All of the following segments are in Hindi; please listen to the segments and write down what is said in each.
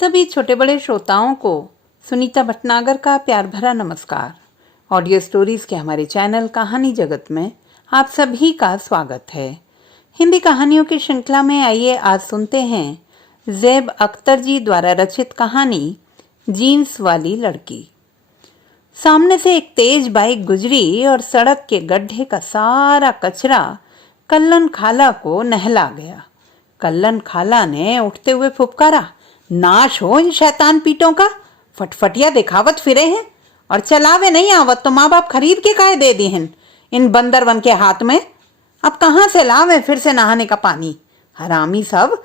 सभी छोटे बड़े श्रोताओं को सुनीता भटनागर का प्यार भरा नमस्कार। ऑडियो स्टोरीज के हमारे चैनल कहानी जगत में आप सभी का स्वागत है। हिंदी कहानियों की श्रृंखला में आइए आज सुनते हैं ज़ैब अख्तर जी द्वारा रचित कहानी जीन्स वाली लड़की। सामने से एक तेज बाइक गुजरी और सड़क के गड्ढे का सारा कचरा कल्लन खाला को नहला गया। कल्लन खाला ने उठते हुए फुफकारा, नाश हो इन शैतान पीटों का, फटफटिया दिखावत फिरे हैं और चलावे नहीं आवत तो माँ बाप खरीद के काहे दे दी हैं इन बंदरवन के हाथ में। अब कहाँ से लावे फिर से नहाने का पानी, हरामी सब।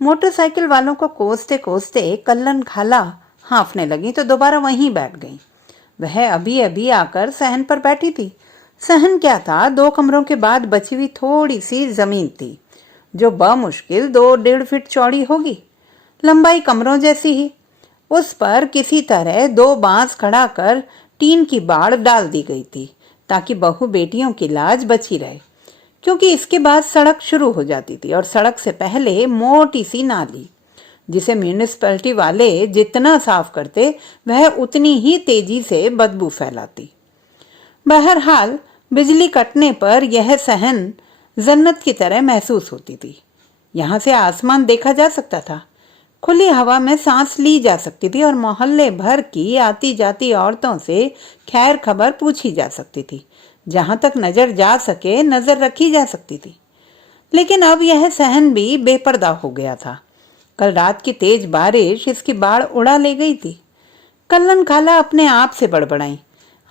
मोटरसाइकिल वालों को कोसते कोसते कल्लन खाला हाँफने लगी तो दोबारा वहीं बैठ गई। वह अभी अभी आकर सहन पर बैठी थी। सहन क्या था, 2 कमरों के बाद बची हुई थोड़ी सी जमीन थी जो बमुश्किल 2-1.5 फीट चौड़ी होगी, लंबाई कमरों जैसी ही। उस पर किसी तरह 2 बांस खड़ा कर टीन की बाड़ डाल दी गई थी ताकि बहू बेटियों की लाज बची रहे, क्योंकि इसके बाद सड़क शुरू हो जाती थी और सड़क से पहले मोटी सी नाली जिसे म्यूनिसिपैलिटी वाले जितना साफ करते वह उतनी ही तेजी से बदबू फैलाती। बहरहाल बिजली कटने पर यह सहन जन्नत की तरह महसूस होती थी। यहाँ से आसमान देखा जा सकता था, खुली हवा में सांस ली जा सकती थी और मोहल्ले भर की आती जाती औरतों से खैर खबर पूछी जा सकती थी। जहां तक नजर जा सके नजर रखी जा सकती थी। लेकिन अब यह सहन भी बेपर्दा हो गया था। कल रात की तेज बारिश इसकी बाढ़ उड़ा ले गई थी। कल्लन खाला अपने आप से बड़बड़ाई,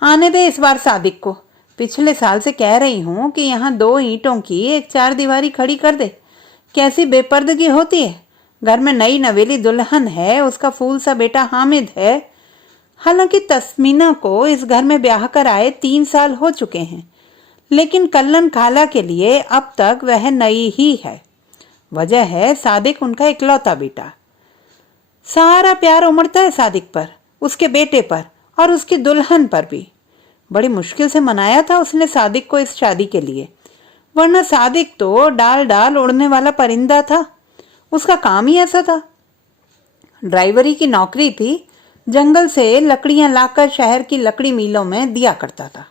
आने दे इस बार सादिक को। पिछले साल से कह रही हूं कि यहाँ 2 ईंटों की एक 4 दीवारी खड़ी कर दे। कैसी बेपर्दगी होती है। घर में नई नवेली दुल्हन है, उसका फूल सा बेटा हामिद है। हालांकि तस्मीना को इस घर में ब्याह कर आए 3 साल हो चुके हैं, लेकिन कल्लन खाला के लिए अब तक वह नई ही है। वजह है सादिक उनका इकलौता बेटा। सारा प्यार उमड़ता है सादिक पर, उसके बेटे पर और उसकी दुल्हन पर भी। बड़ी मुश्किल से मनाया था उसने सादिक को इस शादी के लिए, वरना सादिक तो डाल डाल उड़ने वाला परिंदा था। उसका काम ही ऐसा था। ड्राइवरी की नौकरी थी, जंगल से लकड़ियां लाकर शहर की लकड़ी मिलों में दिया करता था।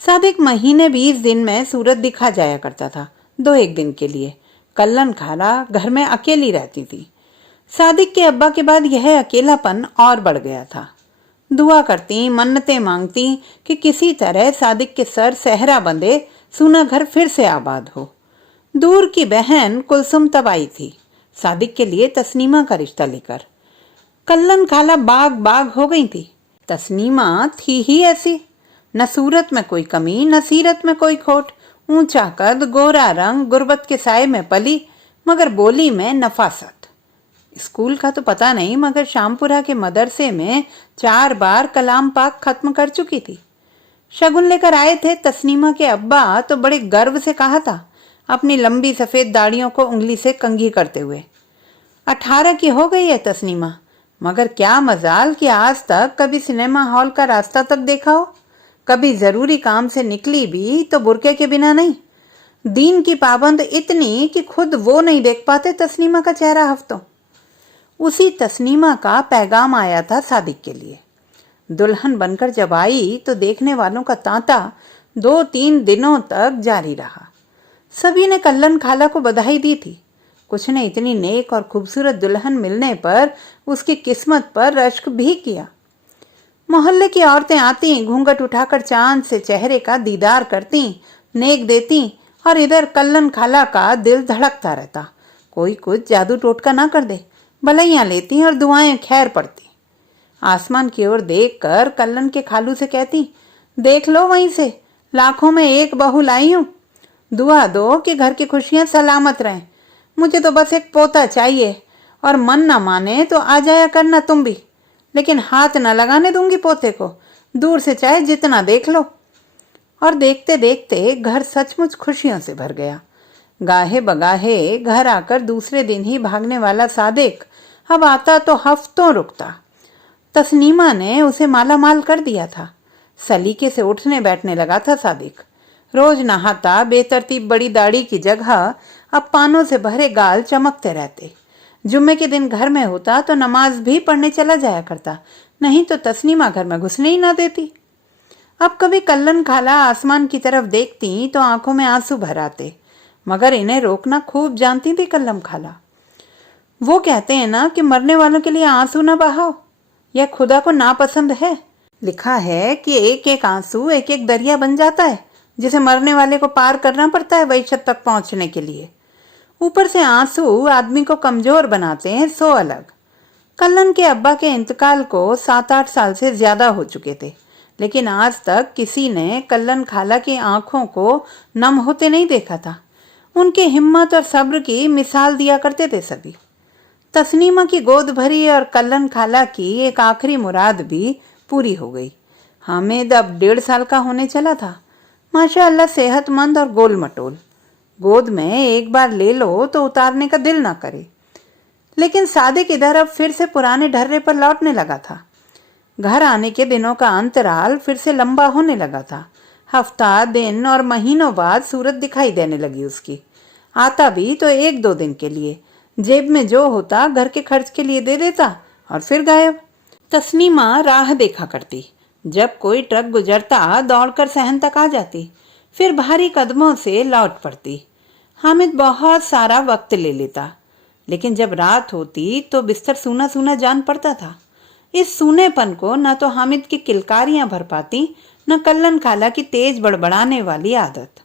सादिक महीने 20 दिन में सूरत दिखा जाया करता था, 2-1 दिन के लिए। कल्लन खाला घर में अकेली रहती थी। सादिक के अब्बा के बाद यह अकेलापन और बढ़ गया था। दुआ करती, मन्नतें मांगती कि किसी तरह सादिक के सर सहरा बंधे, सूना घर फिर से आबाद हो। दूर की बहन कुलसुम तब आई थी सादिक के लिए तस्नीमा का रिश्ता लेकर। कल्लन खाला बाग बाग हो गई थी। तस्नीमा थी ही ऐसी, न सूरत में कोई कमी न सीरत में कोई खोट। ऊंचा कद, गोरा रंग, गुर्बत के साए में पली, मगर बोली में नफासत। स्कूल का तो पता नहीं, मगर शामपुरा के मदरसे में 4 बार कलाम पाक खत्म कर चुकी थी। शगुन लेकर आए थे तस्नीमा के अब्बा तो बड़े गर्व से कहा था, अपनी लंबी सफेद दाढ़ियों को उंगली से कंघी करते हुए। 18 की हो गई है तस्नीमा, मगर क्या मजाल कि आज तक कभी सिनेमा हॉल का रास्ता तक देखा हो। कभी जरूरी काम से निकली भी तो बुरके के बिना नहीं। दीन की पाबंद इतनी कि खुद वो नहीं देख पाते तस्नीमा का चेहरा हफ्तों। उसी तस्नीमा का पैगाम आया था सादिक के लिए। दुल्हन बनकर जब आई तो देखने वालों का तांता 2-3 दिनों तक जारी रहा। सभी ने कल्लन खाला को बधाई दी थी। कुछ ने इतनी नेक और खूबसूरत दुल्हन मिलने पर उसकी किस्मत पर रश्क भी किया। मोहल्ले की औरतें आती, घूंघट उठाकर चांद से चेहरे का दीदार करती, नेक देती, और इधर कल्लन खाला का दिल धड़कता रहता, कोई कुछ जादू टोटका ना कर दे। भलाइयां लेती और दुआएं खैर पड़ती। आसमान की ओर देखकर कल्लन के खालू से कहती, देख लो वहीं से, लाखों में एक बहू लाई हूं। दुआ दो कि घर की खुशियां सलामत रहें। मुझे तो बस एक पोता चाहिए, और मन न माने तो आ जाया करना तुम भी, लेकिन हाथ न लगाने दूंगी पोते को, दूर से चाहे जितना देख लो। और देखते देखते घर सचमुच खुशियों से भर गया। गाहे बगाहे घर आकर दूसरे दिन ही भागने वाला सादिक अब आता तो हफ्तों रुकता। तस्नीमा ने उसे माला माल कर दिया था। सलीके से उठने बैठने लगा था सादिक। रोज नहाता, बेतरतीब बड़ी दाढ़ी की जगह अब पानों से भरे गाल चमकते रहते। जुम्मे के दिन घर में होता तो नमाज भी पढ़ने चला जाया करता, नहीं तो तस्नीमा घर में घुसने ही ना देती। अब कभी कल्लन खाला आसमान की तरफ देखती तो आंखों में आंसू भर आते, मगर इन्हें रोकना खूब जानती थी कल्लम खाला। वो कहते हैं ना कि मरने वालों के लिए आंसू ना बहाओ, यह खुदा को नापसंद है। लिखा है कि एक एक आंसू एक एक दरिया बन जाता है, जिसे मरने वाले को पार करना पड़ता है वैशत तक पहुंचने के लिए। ऊपर से आंसू आदमी को कमजोर बनाते हैं, सो अलग। कल्लन के अब्बा के इंतकाल को 7-8 साल से ज्यादा हो चुके थे, लेकिन आज तक किसी ने कल्लन खाला की आंखों को नम होते नहीं देखा था। उनकी हिम्मत और सब्र की मिसाल दिया करते थे सभी। तस्नीमा की गोद भरी और कल्लन खाला की एक आखिरी मुराद भी पूरी हो गई। हामिद अब 1.5 साल का होने चला था, माशाअल्लाह सेहतमंद और गोल मटोल। गोद में एक बार ले लो तो उतारने का दिल ना करे। लेकिन सादिक इधर अब फिर से पुराने ढर्रे पर लौटने लगा था। घर आने के दिनों का अंतराल फिर से लंबा होने लगा था। हफ्ता, दिन और महीनों बाद सूरत दिखाई देने लगी उसकी। आता भी तो 1-2 दिन के लिए, जेब में जो होता घर के खर्च के लिए दे देता और फिर गायब। तस्नीमा राह देखा करती, जब कोई ट्रक गुजरता दौड़कर सहन तक आ जाती, फिर भारी कदमों से लौट पड़ती। हामिद बहुत सारा वक्त ले लेता, लेकिन जब रात होती तो बिस्तर सूना सूना जान पड़ता था। इस सूनेपन को न तो हामिद की किलकारियां भर पाती, न कल्लन खाला की तेज बड़बड़ाने वाली आदत।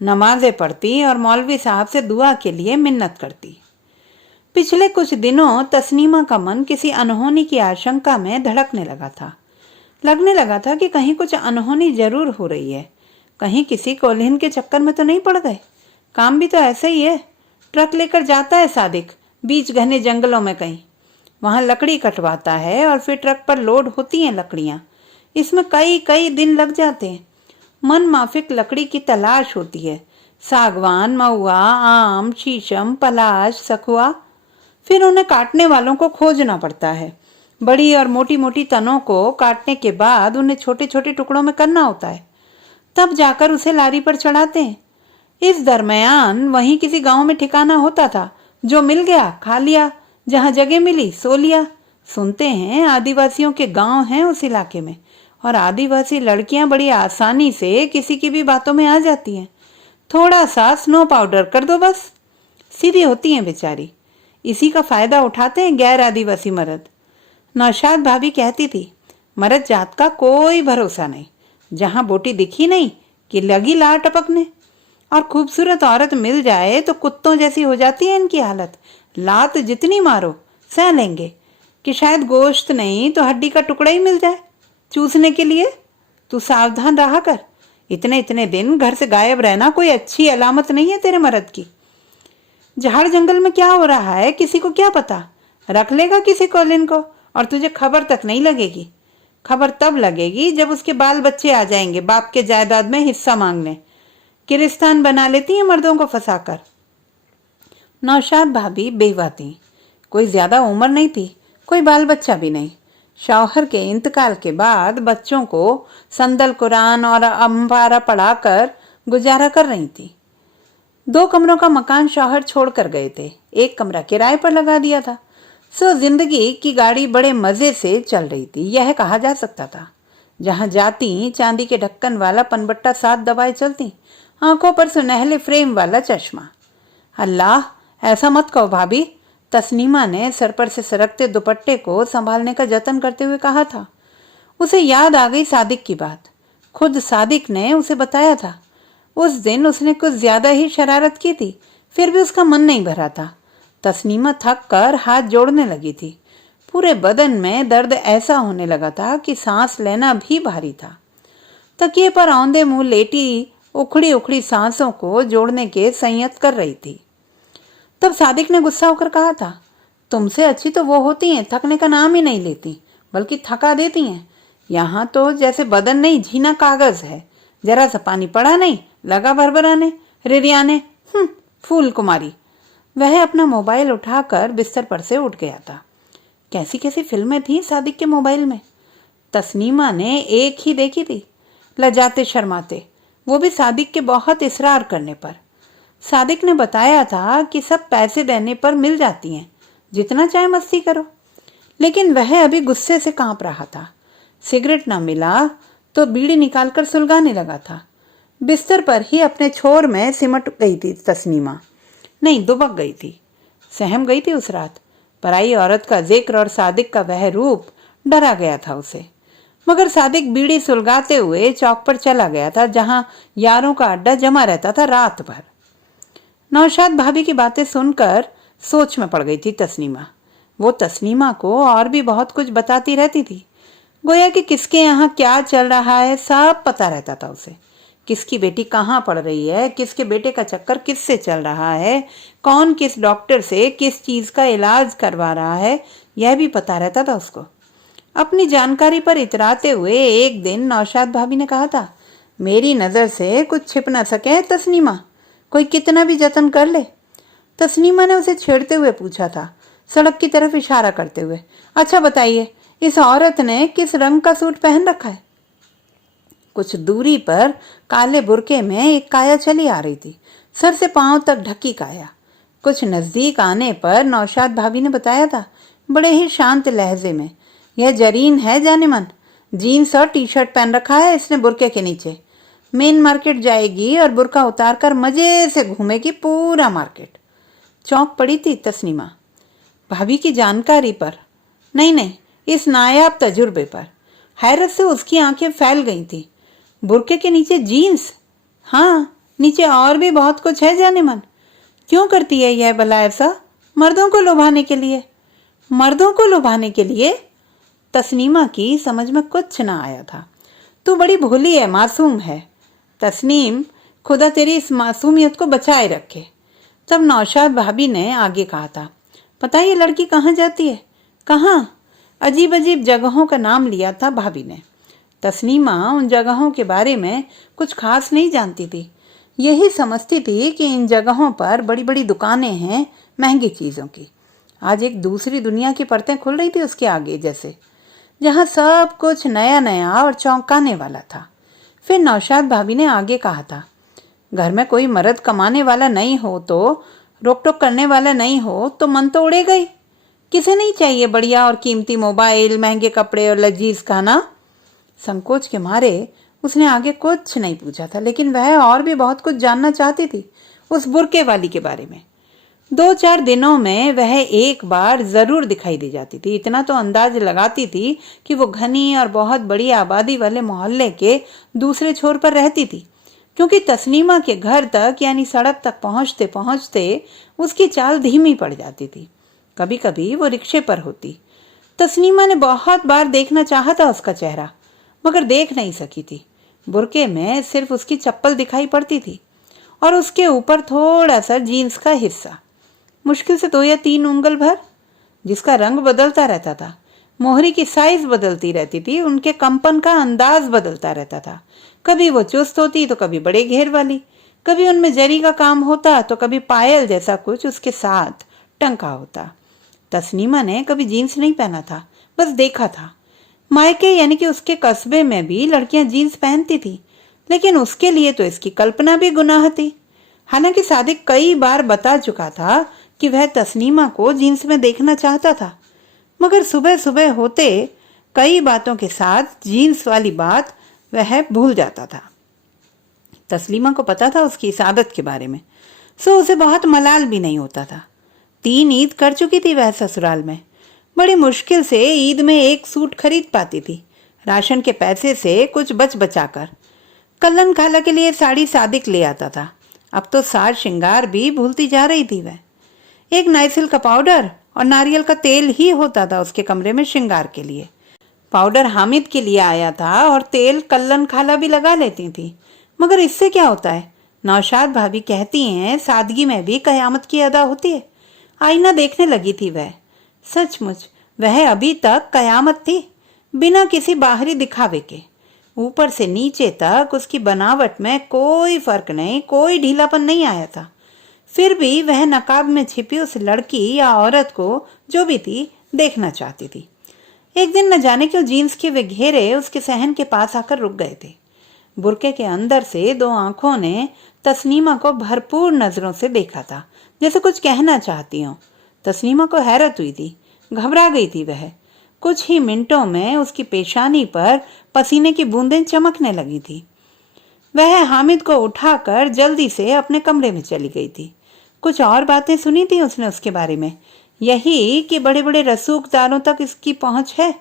नमाजें पढ़ती और मौलवी साहब से दुआ के लिए मिन्नत करती। पिछले कुछ दिनों तस्नीमा का मन किसी अनहोनी की आशंका में धड़कने लगा था। लगने लगा था कि कहीं कुछ अनहोनी जरूर हो रही है। कहीं किसी कोल्हिन के चक्कर में तो नहीं पड़ गए। काम भी तो ऐसा ही है, ट्रक लेकर जाता है सादिक बीच घने जंगलों में कहीं, वहां लकड़ी कटवाता है और फिर ट्रक पर लोड होती हैं लकड़ियां। इसमें कई कई दिन लग जाते हैं। मन माफिक लकड़ी की तलाश होती है, सागवान, महुआ, आम, शीशम, पलाश, सखुआ। फिर उन्हें काटने वालों को खोजना पड़ता है। बड़ी और मोटी मोटी तनों को काटने के बाद उन्हें छोटे छोटे टुकड़ों में करना होता है, तब जाकर उसे लारी पर चढ़ाते हैं। इस दरमियान वहीं किसी गांव में ठिकाना होता था, जो मिल गया खा लिया, जहां जगह मिली सो लिया। सुनते हैं आदिवासियों के गांव हैं उस इलाके में, और आदिवासी लड़कियां बड़ी आसानी से किसी की भी बातों में आ जाती हैं। थोड़ा सा स्नो पाउडर कर दो बस, सीधी होती हैं बेचारी। इसी का फायदा उठाते हैं गैर आदिवासी मर्द। नौशाद भाभी कहती थी, मर्द जात का कोई भरोसा नहीं, जहां बोटी दिखी नहीं कि लगी लार टपकने। और खूबसूरत औरत मिल जाए तो कुत्तों जैसी हो जाती है इनकी हालत। लात जितनी मारो सह लेंगे कि शायद गोश्त नहीं तो हड्डी का टुकड़ा ही मिल जाए चूसने के लिए। तू सावधान रहा कर, इतने इतने दिन घर से गायब रहना कोई अच्छी अलामत नहीं है तेरे मर्द की। झाड़ जंगल में क्या हो रहा है किसी को क्या पता, रख लेगा किसी कॉलिन को और तुझे खबर तक नहीं लगेगी। खबर तब लगेगी जब उसके बाल बच्चे आ जाएंगे बाप के जायदाद में हिस्सा मांगने। किरिस्तान बना लेती है मर्दों को फंसाकर। नौशाद भाभी बेवा थी, कोई ज्यादा उम्र नहीं थी, कोई बाल बच्चा भी नहीं। शौहर के इंतकाल के बाद बच्चों को संदल कुरान और अम्बारा पढ़ाकर गुजारा कर रही थी। 2 कमरों का मकान शौहर छोड़कर गए थे, 1 कमरा किराए पर लगा दिया था। सो जिंदगी की गाड़ी बड़े मजे से चल रही थी, यह कहा जा सकता था। जहां जाती चांदी के ढक्कन वाला पनबट्टा साथ दबाए चलती, आंखों पर सुनहले फ्रेम वाला चश्मा। अल्लाह, ऐसा मत कहो भाभी, तस्नीमा ने सर पर से सरकते दुपट्टे को संभालने का जतन करते हुए कहा था। उसे याद आ गई सादिक की बात। खुद सादिक ने उसे बताया था। उस दिन उसने कुछ ज्यादा ही शरारत की थी, फिर भी उसका मन नहीं भरा था। तस्नीमा थक कर हाथ जोड़ने लगी थी। पूरे बदन में दर्द ऐसा होने लगा था कि सांस लेना भी भारी था। तकिए पर औंधे मुंह लेटी उखड़ी उखड़ी सांसों को जोड़ने के संयत कर रही थी। तब सादिक ने गुस्सा होकर कहा था, तुमसे अच्छी तो वो होती हैं, थकने का नाम ही नहीं लेती, बल्कि थका देती हैं। यहाँ तो जैसे बदन नहीं झीना कागज है, जरा सा पानी पड़ा नहीं लगा भरभराने रिरियाने। फूल कुमारी। वह अपना मोबाइल उठाकर बिस्तर पर से उठ गया था। कैसी कैसी फिल्में थी सादिक के मोबाइल में। तस्नीमा ने एक ही देखी थी, लजाते शर्माते, वो भी सादिक के बहुत इसरार करने पर। सादिक ने बताया था कि सब पैसे देने पर मिल जाती हैं, जितना चाहे मस्ती करो। लेकिन वह अभी गुस्से से कांप रहा था। सिगरेट ना मिला तो बीड़ी निकालकर सुलगाने लगा था। बिस्तर पर ही अपने छोर में सिमट गई थी तस्नीमा। नहीं, दुबक गई थी, सहम गई थी उस रात। पराई औरत का जिक्र और सादिक का वह रूप डरा गया था उसे। मगर सादिक बीड़ी सुलगाते हुए चौक पर चला गया था, जहां यारों का अड्डा जमा रहता था रात भर। नौशाद भाभी की बातें सुनकर सोच में पड़ गई थी तस्नीमा। वो तस्नीमा को और भी बहुत कुछ बताती रहती थी। गोया कि किसके यहाँ क्या चल रहा है सब पता रहता था उसे। किसकी बेटी कहाँ पढ़ रही है, किसके बेटे का चक्कर किससे चल रहा है, कौन किस डॉक्टर से किस चीज का इलाज करवा रहा है, यह भी पता रहता था उसको। अपनी जानकारी पर इतराते हुए एक दिन नौशाद भाभी ने कहा था, मेरी नजर से कुछ छिप न सके तस्नीमा, कोई कितना भी जतन कर ले। तस्नीमा ने उसे छेड़ते हुए पूछा था, सड़क की तरफ इशारा करते हुए। अच्छा बताइए, इस औरत ने किस रंग का सूट पहन रखा है? कुछ दूरी पर काले बुर्के में एक काया चली आ रही थी, सर से पांव तक ढकी काया। कुछ नजदीक आने पर नौशाद भाभी ने बताया था, बड़े ही शांत लहजे में, यह जरीन है जाने मन। जीन्स और टी शर्ट पहन रखा है इसने बुर्के के नीचे। मेन मार्केट जाएगी और बुर्का उतार कर मजे से घूमेगी पूरा मार्केट। चौंक पड़ी थी तस्नीमा भाभी की जानकारी पर, नहीं, इस नायाब तजुर्बे पर। हैरत से उसकी आंखें फैल गई थी। बुर्के के नीचे जीन्स? हाँ, नीचे और भी बहुत कुछ है जाने मन। क्यों करती है यह भला ऐसा? मर्दों को लुभाने के लिए। मर्दों को लुभाने के लिए? तस्नीमा की समझ में कुछ ना आया था। तू बड़ी भोली है, मासूम है। तस्नीम, खुदा तेरी इस मासूमियत को बचाए रखे। तब नौशाद भाभी ने आगे कहा था, पता है ये लड़की कहाँ जाती है? कहाँ? अजीब अजीब जगहों का नाम लिया था भाभी ने। तस्नीमा उन जगहों के बारे में कुछ खास नहीं जानती थी। यही समझती थी कि इन जगहों पर बड़ी बड़ी दुकानें हैं महंगी चीज़ों की। आज एक दूसरी दुनिया की परतें खुल रही थी उसके आगे जैसे, जहाँ सब कुछ नया नया और चौंकाने वाला था। फिर नौशाद भाभी ने आगे कहा था, घर में कोई मर्द कमाने वाला नहीं हो तो, रोक टोक करने वाला नहीं हो तो मन तो उड़ेगा ही। किसे नहीं चाहिए बढ़िया और कीमती मोबाइल, महंगे कपड़े और लजीज खाना? संकोच के मारे उसने आगे कुछ नहीं पूछा था, लेकिन वह और भी बहुत कुछ जानना चाहती थी उस बुर्के वाली के बारे में। 2-4 दिनों में वह एक बार जरूर दिखाई दे जाती थी। इतना तो अंदाज लगाती थी कि वो घनी और बहुत बड़ी आबादी वाले मोहल्ले के दूसरे छोर पर रहती थी, क्योंकि तस्नीमा के घर तक यानी सड़क तक पहुंचते पहुंचते उसकी चाल धीमी पड़ जाती थी। कभी कभी वो रिक्शे पर होती। तस्नीमा ने बहुत बार देखना चाहा था उसका चेहरा, मगर देख नहीं सकी थी। बुर्के में सिर्फ उसकी चप्पल दिखाई पड़ती थी और उसके ऊपर थोड़ा सा जीन्स का हिस्सा, मुश्किल से 2 या 3 उंगल भर, जिसका रंग बदलता रहता था। मोहरी की साइज बदलती रहती थी, उनके कंपन का अंदाज बदलता रहता था। कभी वो चुस्त होती तो कभी बड़े घेर वाली, कभी उनमें जरी का काम होता तो कभी पायल जैसा कुछ उसके साथ टंका होता। तस्नीमा ने कभी जीन्स नहीं पहना था, बस देखा था। मायके यानी कि उसके कस्बे में भी लड़कियां जीन्स पहनती थी, लेकिन उसके लिए तो इसकी कल्पना भी गुनाह थी। हालांकि सादिक कई बार बता चुका था कि वह तस्नीमा को जीन्स में देखना चाहता था, मगर सुबह सुबह होते कई बातों के साथ जीन्स वाली बात वह भूल जाता था। तस्लीमा को पता था उसकी इस आदत के बारे में, सो उसे बहुत मलाल भी नहीं होता था। 3 ईद कर चुकी थी वह ससुराल में। बड़ी मुश्किल से ईद में एक सूट खरीद पाती थी, राशन के पैसे से कुछ बच बचाकर। कल्लन खाला के लिए साड़ी सादिक ले आता था। अब तो साज श्रृंगार भी भूलती जा रही थी वह। एक नाइसिल का पाउडर और नारियल का तेल ही होता था उसके कमरे में श्रृंगार के लिए। पाउडर हामिद के लिए आया था और तेल कल्लन खाला भी लगा लेती थी, मगर इससे क्या होता है? नौशाद भाभी कहती हैं सादगी में भी कयामत की अदा होती है। आईना देखने लगी थी वह। सचमुच वह अभी तक कयामत थी, बिना किसी बाहरी दिखावे के। ऊपर से नीचे तक उसकी बनावट में कोई फर्क नहीं, कोई ढीलापन नहीं आया था। फिर भी वह नकाब में छिपी उस लड़की या औरत को, जो भी थी, देखना चाहती थी। एक दिन न जाने क्यों जीन्स के वे घेरे उसके सहन के पास आकर रुक गए थे। बुर्के के अंदर से 2 आंखों ने तस्नीमा को भरपूर नजरों से देखा था, जैसे कुछ कहना चाहती हों। तस्नीमा को हैरत हुई थी, घबरा गई थी वह। कुछ ही मिनटों में उसकी पेशानी पर पसीने की बूंदें चमकने लगी थी। वह हामिद को उठाकर जल्दी से अपने कमरे में चली गई थी। कुछ और बातें सुनी थी उसने उसके बारे में, यही कि बड़े बड़े रसूखदारों तक इसकी पहुंच है।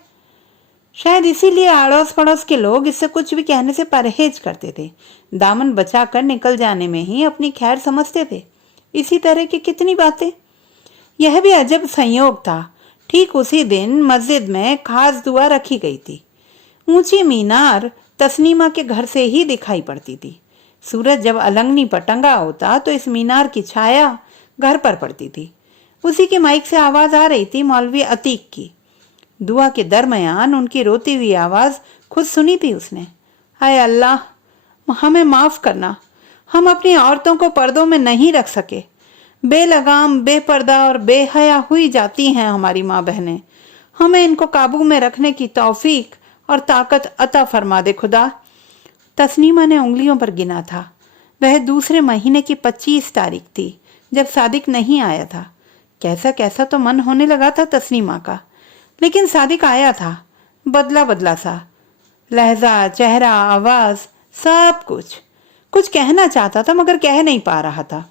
शायद इसीलिए आड़ोस पड़ोस के लोग इससे कुछ भी कहने से परहेज करते थे। दामन बचाकर निकल जाने में ही अपनी खैर समझते थे। इसी तरह की कितनी बातें। यह भी अजब संयोग था, ठीक उसी दिन मस्जिद में खास दुआ रखी गई थी। ऊंची मीनार तस्नीमा के घर से ही दिखाई पड़ती थी। सूरज जब अलंगनी पर टंगा होता तो इस मीनार की छाया घर पर पड़ती थी। उसी के माइक से आवाज आ रही थी मौलवी अतीक की। दुआ के दरमियान उनकी रोती हुई आवाज खुद सुनी थी उसने। हाय अल्लाह, हमें माफ करना, हम अपनी औरतों को पर्दों में नहीं रख सके। बेलगाम, बेपर्दा और बेहया हुई जाती हैं हमारी माँ बहनें। हमें इनको काबू में रखने की तौफीक और ताकत अता फरमा दे खुदा। तस्नीमा ने उंगलियों पर गिना था। वह दूसरे महीने की 25 तारीख थी जब सादिक नहीं आया था। कैसा कैसा तो मन होने लगा था तस्नीमा का, लेकिन सादिक आया था, बदला बदला सा, लहजा, चेहरा, आवाज, सब कुछ कहना चाहता था मगर कह नहीं पा रहा था।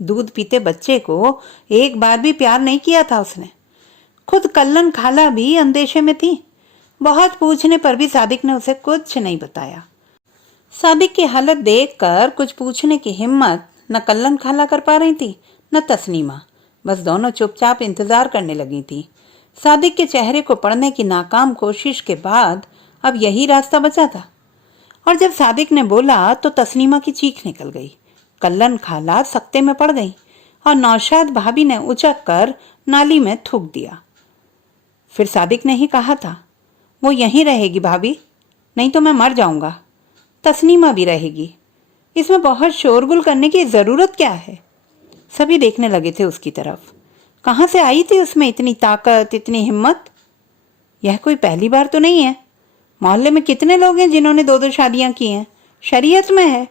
दूध पीते बच्चे को एक बार भी प्यार नहीं किया था उसने। खुद कल्लन खाला भी अंदेशे में थी। बहुत पूछने पर भी सादिक ने उसे कुछ नहीं बताया। सादिक की हालत देखकर कुछ पूछने की हिम्मत न कल्लन खाला कर पा रही थी न तस्नीमा। बस दोनों चुपचाप इंतजार करने लगी थी। सादिक के चेहरे को पढ़ने की नाकाम कोशिश के बाद अब यही रास्ता बचा था। और जब सादिक ने बोला तो तस्नीमा की चीख निकल गई। कल्लन खाला सख्ते में पड़ गई और नौशाद भाभी ने उचक कर नाली में थूक दिया। फिर सादिक ने ही कहा था, वो यहीं रहेगी भाभी, नहीं तो मैं मर जाऊंगा। तस्नीमा भी रहेगी। इसमें बहुत शोरगुल करने की जरूरत क्या है? सभी देखने लगे थे उसकी तरफ। कहां से आई थी उसमें इतनी ताकत, इतनी हिम्मत? यह कोई पहली बार तो नहीं है। मोहल्ले में कितने लोग हैं जिन्होंने 2-2 शादियां की हैं? शरीयत में है।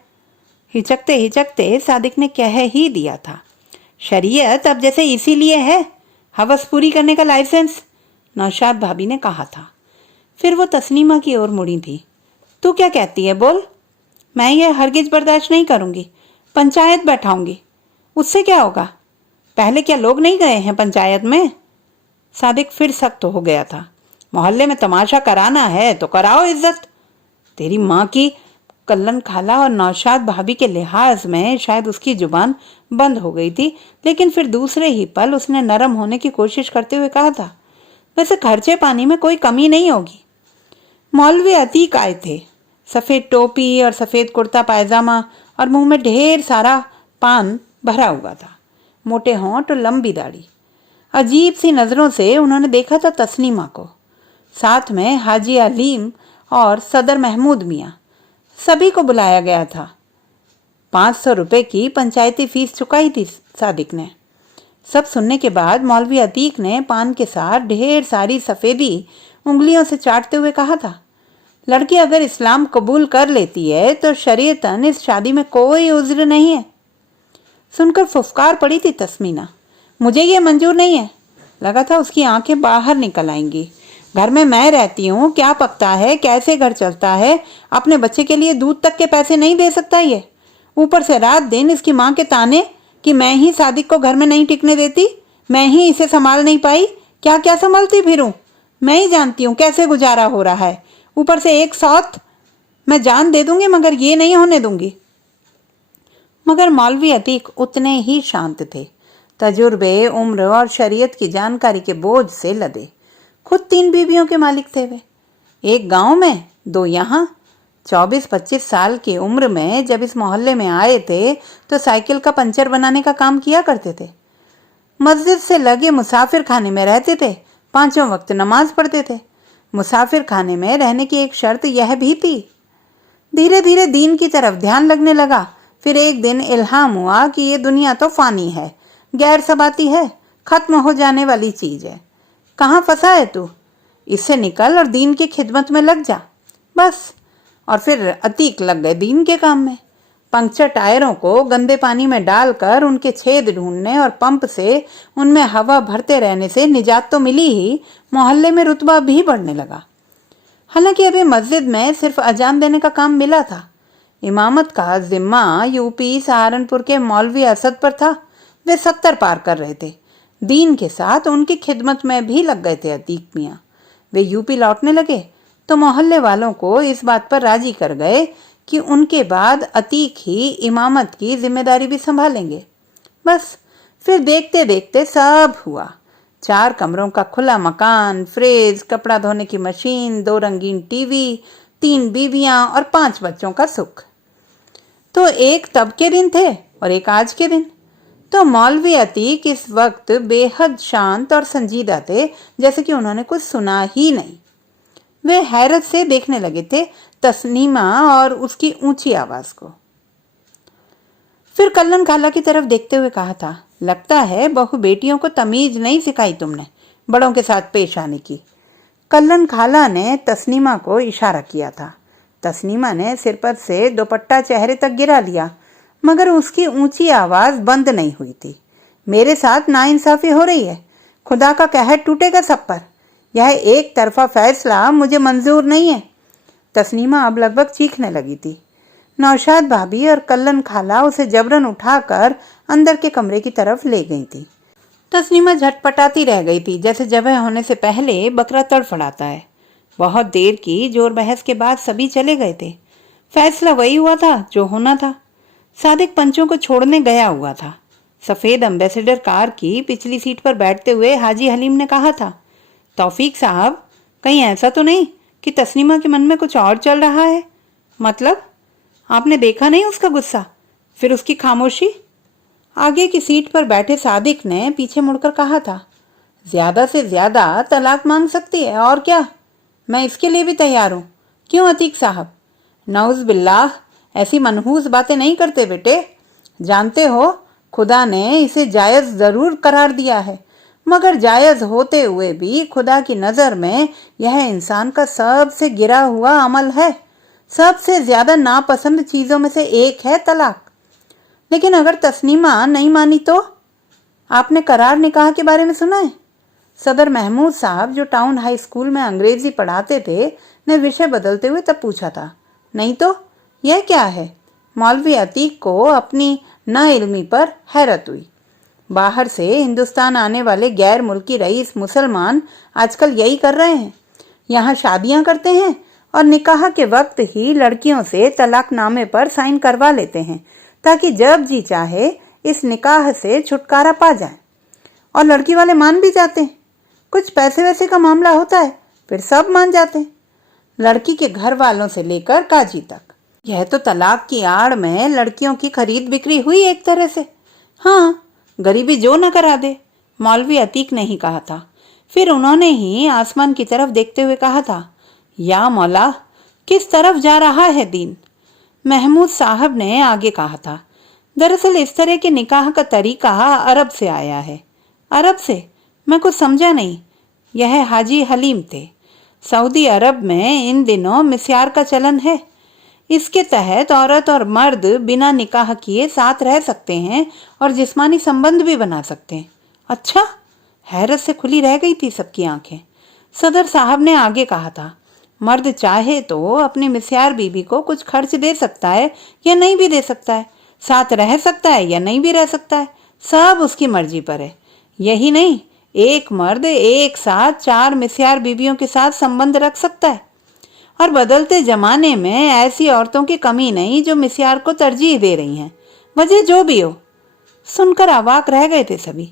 हिचकते हिचकते सादिक ने कह ही दिया था, शरीयत अब जैसे इसीलिए है, हवस पूरी करने का लाइसेंस। नौशाद भाभी ने कहा था। फिर वो तस्नीमा की ओर मुड़ी थी। तू क्या कहती है, बोल। मैं ये हरगिज बर्दाश्त नहीं करूंगी। पंचायत बैठाऊंगी। उससे क्या होगा? पहले क्या लोग नहीं गए हैं पंचायत में? सादिक फिर सख्त हो गया था। मोहल्ले में तमाशा कराना है तो कराओ इज्जत। तेरी माँ की। कल्लन खाला और नौशाद भाभी के लिहाज में शायद उसकी जुबान बंद हो गई थी, लेकिन फिर दूसरे ही पल उसने नरम होने की कोशिश करते हुए कहा था, वैसे खर्चे पानी में कोई कमी नहीं होगी। मौलवी अतीक आए थे। सफ़ेद टोपी और सफ़ेद कुर्ता पायजामा और मुंह में ढेर सारा पान भरा हुआ था। मोटे होंठ और लंबी दाढ़ी। अजीब सी नज़रों से उन्होंने देखा था तस्नीमा को। साथ में हाजी अलीम और सदर महमूद मियाँ। सभी को बुलाया गया था। 500 रुपये की पंचायती फीस चुकाई थी सादिक ने। सब सुनने के बाद मौलवी अतीक ने पान के साथ ढेर सारी सफ़ेदी उंगलियों से चाटते हुए कहा था, लड़की अगर इस्लाम कबूल कर लेती है तो शरीयतन इस शादी में कोई उज्र नहीं है। सुनकर फुफकार पड़ी थी तस्मीना। मुझे ये मंजूर नहीं है। लगा था उसकी आंखें बाहर निकल आएंगी। घर में मैं रहती हूँ, क्या पकता है, कैसे घर चलता है, अपने बच्चे के लिए दूध तक के पैसे नहीं दे सकता ये। ऊपर से रात दिन इसकी माँ के ताने कि मैं ही सादिक को घर में नहीं टिकने देती, मैं ही इसे संभाल नहीं पाई, क्या क्या संभालती फिरूं। मैं ही जानती हूँ कैसे गुजारा हो रहा है। ऊपर से एक सौत। मैं जान दे दूंगी मगर ये नहीं होने दूंगी। मगर मौलवी अतीक उतने ही शांत थे। तजुर्बे, उम्र और शरीयत की जानकारी के बोझ से लदे। खुद 3 बीवियों के मालिक थे वे। एक गांव में, 2 यहाँ। 24-25 साल की उम्र में जब इस मोहल्ले में आए थे तो साइकिल का पंचर बनाने का काम किया करते थे। मस्जिद से लगे मुसाफिर खाने में रहते थे। 5 वक्त नमाज पढ़ते थे। मुसाफिर खाने में रहने की एक शर्त यह भी थी। धीरे धीरे दीन की तरफ ध्यान लगने लगा। फिर एक दिन इल्हाम हुआ कि ये दुनिया तो फानी है, गैर सबाती है, खत्म हो जाने वाली चीज है। कहाँ फंसा है तू? इससे निकल और दीन की खिदमत में लग जा, बस। और फिर अतीक लग गए दीन के काम में। पंक्चर टायरों को गंदे पानी में डालकर उनके छेद ढूंढने और पंप से उनमें हवा भरते रहने से निजात तो मिली ही, मोहल्ले में रुतबा भी बढ़ने लगा। हालांकि अभी मस्जिद में सिर्फ अजान देने का काम मिला था। इमामत का जिम्मा यूपी सहारनपुर के मौलवी असद पर था। वे 70 पार कर रहे थे। दीन के साथ उनकी खिदमत में भी लग गए थे अतीक मियाँ। वे यूपी लौटने लगे तो मोहल्ले वालों को इस बात पर राजी कर गए कि उनके बाद अतीक ही इमामत की जिम्मेदारी भी संभालेंगे। बस फिर देखते देखते सब हुआ। 4 कमरों का खुला मकान, फ्रिज, कपड़ा धोने की मशीन, 2 रंगीन टीवी, 3 बीवियां और 5 बच्चों का सुख। तो एक तब के दिन थे और एक आज के दिन। तो मौलवी अतीक इस वक्त बेहद शांत और संजीदा थे, जैसे कि उन्होंने कुछ सुना ही नहीं। वे हैरत से देखने लगे थे तस्नीमा और उसकी ऊंची आवाज को। फिर कल्लन खाला की तरफ देखते हुए कहा था, लगता है बहू बेटियों को तमीज नहीं सिखाई तुमने बड़ों के साथ पेश आने की। कल्लन खाला ने तस्नीमा को इशारा किया था। तस्नीमा ने सिर पर से दुपट्टा चेहरे तक गिरा लिया, मगर उसकी ऊंची आवाज बंद नहीं हुई थी। मेरे साथ नाइंसाफी हो रही है। खुदा का कहर टूटेगा सब पर। यह एक तरफा फैसला मुझे मंजूर नहीं है। तस्नीमा अब लगभग चीखने लगी थी। नौशाद भाभी और कल्लन खाला उसे जबरन उठाकर अंदर के कमरे की तरफ ले गई थी। तस्नीमा झटपटाती रह गई थी, जैसे जबह होने से पहले बकरा तड़फड़ाता है। बहुत देर की जोर बहस के बाद सभी चले गए थे। फैसला वही हुआ था जो होना था। सादिक पंचों को छोड़ने गया हुआ था। सफेद एम्बेसडर कार की पिछली सीट पर बैठते हुए हाजी हलीम ने कहा था, तौफीक साहब, कहीं ऐसा तो नहीं कि तस्नीमा के मन में कुछ और चल रहा है? मतलब आपने देखा नहीं उसका गुस्सा, फिर उसकी खामोशी? आगे की सीट पर बैठे सादिक ने पीछे मुड़कर कहा था, ज्यादा से ज्यादा तलाक मांग सकती है, और क्या। मैं इसके लिए भी तैयार हूं। क्यों अतीक साहब? नौज बिल्लाह, ऐसी मनहूस बातें नहीं करते बेटे। जानते हो, खुदा ने इसे जायज जरूर करार दिया है, मगर जायज होते हुए भी खुदा की नजर में यह इंसान का सबसे गिरा हुआ अमल है। सबसे ज्यादा नापसंद चीजों में से एक है तलाक। लेकिन अगर तस्नीमा नहीं मानी तो? आपने करार निकाह के बारे में सुना है? सदर महमूद साहब, जो टाउन हाई स्कूल में अंग्रेजी पढ़ाते थे, ने विषय बदलते हुए तब पूछा था। नहीं तो यह क्या है? मौलवी अतीक को अपनी नाइल्मी पर हैरत हुई। बाहर से हिंदुस्तान आने वाले गैर मुल्की रईस मुसलमान आजकल यही कर रहे हैं। यहाँ शादियां करते हैं और निकाह के वक्त ही लड़कियों से तलाकनामे पर साइन करवा लेते हैं, ताकि जब जी चाहे इस निकाह से छुटकारा पा जाए। और लड़की वाले मान भी जाते हैं। कुछ पैसे वैसे का मामला होता है, फिर सब मान जाते हैं, लड़की के घर वालों से लेकर काजी तक। यह तो तलाक की आड़ में लड़कियों की खरीद बिक्री हुई एक तरह से। हाँ, गरीबी जो न करा दे, मौलवी अतीक ने ही कहा था। फिर उन्होंने ही आसमान की तरफ देखते हुए कहा था, या मौला, किस तरफ जा रहा है दीन? महमूद साहब ने आगे कहा था, दरअसल इस तरह के निकाह का तरीका अरब से आया है। अरब से? मैं कुछ समझा नहीं। यह हाजी हलीम थे। सऊदी अरब में इन दिनों मिस्यार का चलन है। इसके तहत औरत और मर्द बिना निकाह किए साथ रह सकते हैं और जिस्मानी संबंध भी बना सकते हैं। अच्छा? हैरत से खुली रह गई थी सबकी आंखें। सदर साहब ने आगे कहा था, मर्द चाहे तो अपनी मिस्यार बीबी को कुछ खर्च दे सकता है या नहीं भी दे सकता है, साथ रह सकता है या नहीं भी रह सकता है, सब उसकी मर्जी पर है। यही नहीं, एक मर्द एक साथ 4 मिस्यार बीबियों के साथ संबंध रख सकता है। और बदलते जमाने में ऐसी औरतों की कमी नहीं जो मिस्यार को तरजीह दे रही हैं, वजह जो भी हो। सुनकर अवाक रह गए थे सभी।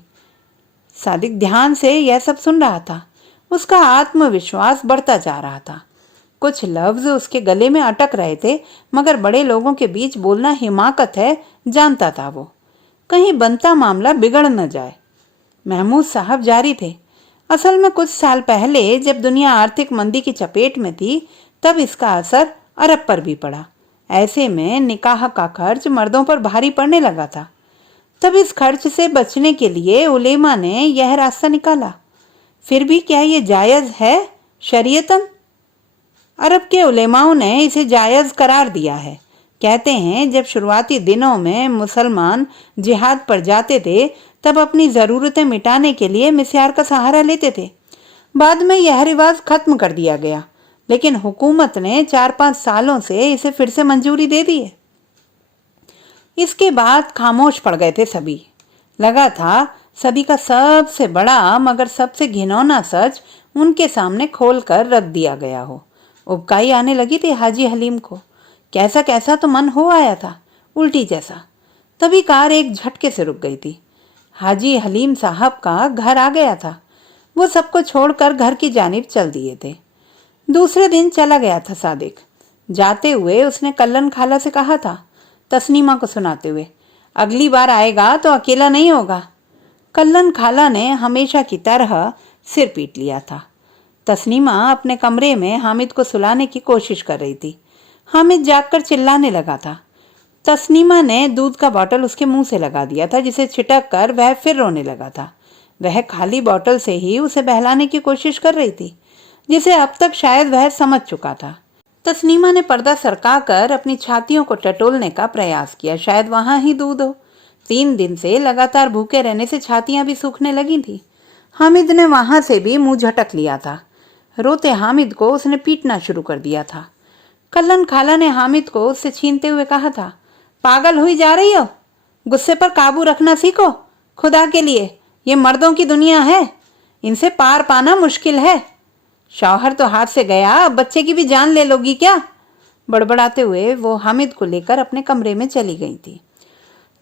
सादिक ध्यान से यह सब सुन रहा था। उसका आत्मविश्वास बढ़ता जा रहा था। कुछ लफ्ज उसके गले में अटक रहे थे, मगर बड़े लोगों के बीच बोलना हिमाकत है, जानता था वो। कहीं बनता मामला बिगड़ न जाए। महमूद साहब जारी थे, असल में कुछ साल पहले जब दुनिया आर्थिक मंदी की चपेट में थी, तब इसका असर अरब पर भी पड़ा। ऐसे में निकाह का खर्च मर्दों पर भारी पड़ने लगा था। तब इस खर्च से बचने के लिए उलेमा ने यह रास्ता निकाला। फिर भी क्या ये जायज है शरीयतन? अरब के उलेमाओं ने इसे जायज करार दिया है। कहते हैं जब शुरुआती दिनों में मुसलमान जिहाद पर जाते थे तब अपनी ज़रूरतें मिटाने के लिए मिस्यार का सहारा लेते थे। बाद में यह रिवाज खत्म कर दिया गया, लेकिन हुकूमत ने 4-5 सालों से इसे फिर से मंजूरी दे दी है। इसके बाद खामोश पड़ गए थे सभी। लगा था सदी का सबसे बड़ा मगर सबसे घिनौना सच उनके सामने खोल कर रख दिया गया हो। उबकाई आने लगी थी हाजी हलीम को। कैसा कैसा तो मन हो आया था, उल्टी जैसा। तभी कार एक झटके से रुक गई थी। हाजी हलीम साहब का घर आ गया था। वो सबको छोड़कर घर की जानिब चल दिए थे। दूसरे दिन चला गया था सादिक। जाते हुए उसने कल्लन खाला से कहा था, तस्नीमा को सुनाते हुए, अगली बार आएगा तो अकेला नहीं होगा। कल्लन खाला ने हमेशा की तरह सिर पीट लिया था। तस्नीमा अपने कमरे में हामिद को सुलाने की कोशिश कर रही थी। हामिद जागकर चिल्लाने लगा था। तस्नीमा ने दूध का बोतल उसके मुंह से लगा दिया था, जिसे छिटक कर वह फिर रोने लगा था। वह खाली बोतल से ही उसे बहलाने की कोशिश कर रही थी, जिसे अब तक शायद वह समझ चुका था। तस्नीमा ने पर्दा सरकाकर अपनी छातियों को टटोलने का प्रयास किया, शायद वहां ही दूध हो। 3 दिन से लगातार भूखे रहने से छातियां भी सूखने लगी थी। हामिद ने वहां से भी मुंह झटक लिया था। रोते हामिद को उसने पीटना शुरू कर दिया था। कल्लन खाला ने हामिद को उससे छीनते हुए कहा था, पागल हुई जा रही हो? गुस्से पर काबू रखना सीखो। खुदा के लिए, ये मर्दों की दुनिया है, इनसे पार पाना मुश्किल है। शौहर तो हाथ से गया, अब बच्चे की भी जान ले लोगी क्या? बड़बड़ाते हुए वो हामिद को लेकर अपने कमरे में चली गई थी।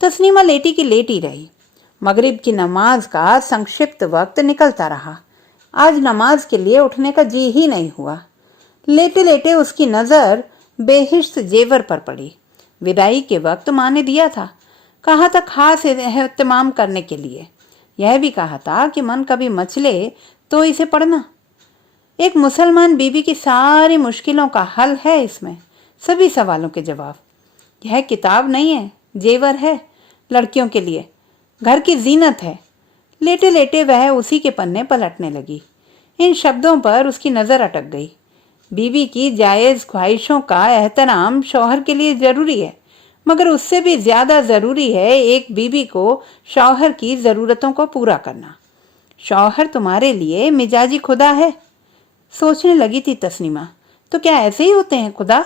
तस्नीमा लेटी की लेटी रही। मगरिब की नमाज का संक्षिप्त वक्त निकलता रहा। आज नमाज के लिए उठने का जी ही नहीं हुआ। लेटे लेटे उसकी नजर बेहिश्त जेवर पर पड़ी। विदाई के वक्त माँ ने दिया था, कहा था खास एहतमाम करने के लिए। यह भी कहा था कि मन कभी मचले तो इसे पढ़ना। एक मुसलमान बीवी की सारी मुश्किलों का हल है इसमें, सभी सवालों के जवाब। यह किताब नहीं है, जेवर है, लड़कियों के लिए, घर की जीनत है। लेटे लेटे वह उसी के पन्ने पलटने लगी। इन शब्दों पर उसकी नजर अटक गई। बीवी की जायज़ ख्वाहिशों का एहतराम शौहर के लिए जरूरी है, मगर उससे भी ज्यादा जरूरी है एक बीवी को शौहर की जरूरतों को पूरा करना। शौहर तुम्हारे लिए मिजाजी खुदा है। सोचने लगी थी तस्नीमा, तो क्या ऐसे ही होते हैं खुदा?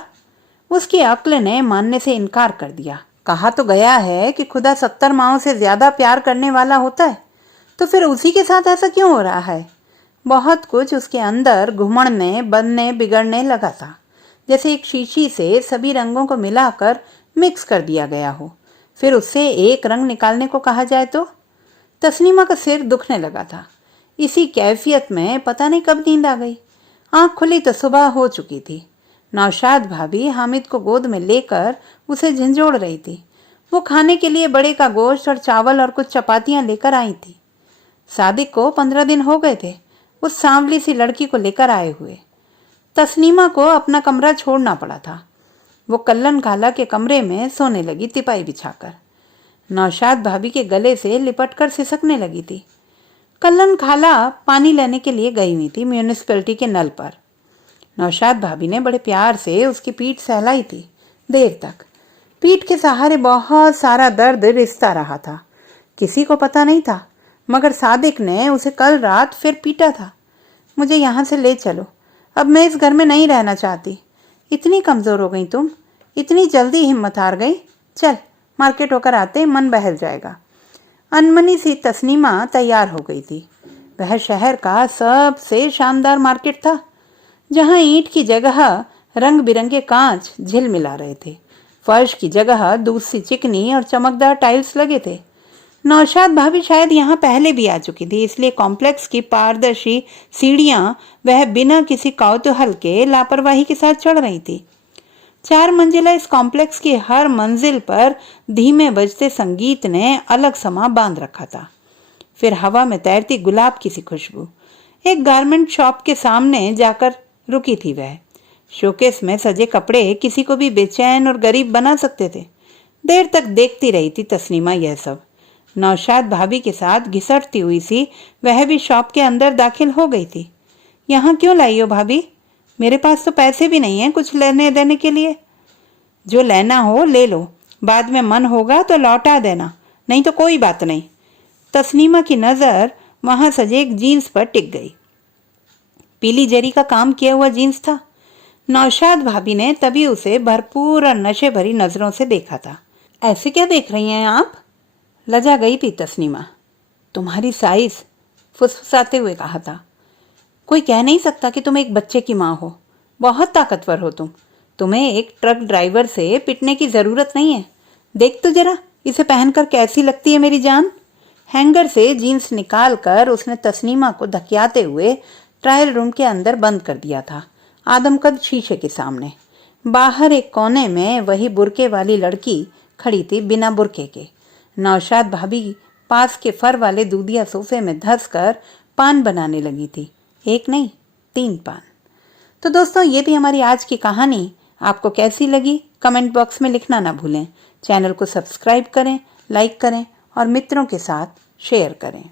उसकी अक्ल ने मानने से इनकार कर दिया। कहा तो गया है कि खुदा 70 माओं से ज्यादा प्यार करने वाला होता है, तो फिर उसी के साथ ऐसा क्यों हो रहा है? बहुत कुछ उसके अंदर घुमड़ने, बनने, बिगड़ने लगा था, जैसे एक शीशी से सभी रंगों को मिलाकर मिक्स कर दिया गया हो, फिर उससे एक रंग निकालने को कहा जाए तो? तस्नीमा का सिर दुखने लगा था। इसी कैफियत में पता नहीं कब नींद आ गई। आंख खुली तो सुबह हो चुकी थी। नौशाद भाभी हामिद को गोद में लेकर उसे झंझोड़ रही थी। वो खाने के लिए बड़े का गोश्त और चावल और कुछ चपातियां लेकर आई थी। सादिक को 15 दिन हो गए थे उस सांवली सी लड़की को लेकर आए हुए। तस्नीमा को अपना कमरा छोड़ना पड़ा था। वो कल्लन खाला के कमरे में सोने लगी तिपाई बिछाकर। नौशाद भाभी के गले से लिपटकर सिसकने लगी थी। कल्लन खाला पानी लेने के लिए गई हुई थी म्यूनिसिपैलिटी के नल पर। नौशाद भाभी ने बड़े प्यार से उसकी पीठ सहलाई थी देर तक। पीठ के सहारे बहुत सारा दर्द रिसता रहा था। किसी को पता नहीं था, मगर सादिक ने उसे कल रात फिर पीटा था। मुझे यहाँ से ले चलो, अब मैं इस घर में नहीं रहना चाहती। इतनी कमज़ोर हो गई तुम, इतनी जल्दी हिम्मत हार गई। चल मार्केट होकर आते, मन बहल जाएगा। अनमनी सी तस्नीमा तैयार हो गई थी। वह शहर का सबसे शानदार मार्केट था, जहाँ ईंट की जगह रंग बिरंगे कांच झिलमिला रहे थे। फर्श की जगह दूध सी चिकनी और चमकदार टाइल्स लगे थे। नौशाद भाभी शायद यहाँ पहले भी आ चुकी थी, इसलिए कॉम्प्लेक्स की पारदर्शी सीढ़ियाँ वह बिना किसी कौतूहल के लापरवाही के साथ चढ़ रही थी। 4 मंजिला इस कॉम्प्लेक्स की हर मंजिल पर धीमे बजते संगीत ने अलग समा बांध रखा था। फिर हवा में तैरती गुलाब की सी खुशबू। एक गारमेंट शॉप के सामने जाकर रुकी थी वह। शोकेस में सजे कपड़े किसी को भी बेचैन और गरीब बना सकते थे। देर तक देखती रही थी तस्नीमा यह सब। नौशाद भाभी के साथ घिसटती हुई सी वह भी शॉप के अंदर दाखिल हो गई थी। यहाँ क्यों लाई हो भाभी? मेरे पास तो पैसे भी नहीं हैं कुछ लेने देने के लिए। जो लेना हो ले लो, बाद में मन होगा तो लौटा देना, नहीं तो कोई बात नहीं। तस्नीमा की नज़र वहां सजे एक जीन्स पर टिक गई। पीली जरी का काम किया हुआ जीन्स था। नौशाद भाभी ने तभी उसे भरपूर और नशे भरी नजरों से देखा था। ऐसे क्या देख रही हैं आप? लजा गई थी तस्नीमा। तुम्हारी साइज, फुसफुसाते हुए कहा था। कोई कह नहीं सकता कि तुम एक बच्चे की माँ हो। बहुत ताकतवर हो तुम। तुम्हें एक ट्रक ड्राइवर से पिटने की जरूरत नहीं है। देख तो जरा इसे पहनकर कैसी लगती है मेरी जान। हैंगर से जीन्स निकालकर उसने तस्नीमा को धकियाते हुए ट्रायल रूम के अंदर बंद कर दिया था, आदमकद शीशे के सामने। बाहर एक कोने में वही बुरके वाली लड़की खड़ी थी बिना बुरके के। नौशाद भाभी पास के फर वाले दूधिया सोफे में धंस कर पान बनाने लगी थी। एक नहीं, 3 पान। तो दोस्तों, ये थी हमारी आज की कहानी। आपको कैसी लगी कमेंट बॉक्स में लिखना ना भूलें। चैनल को सब्सक्राइब करें, लाइक करें और मित्रों के साथ शेयर करें।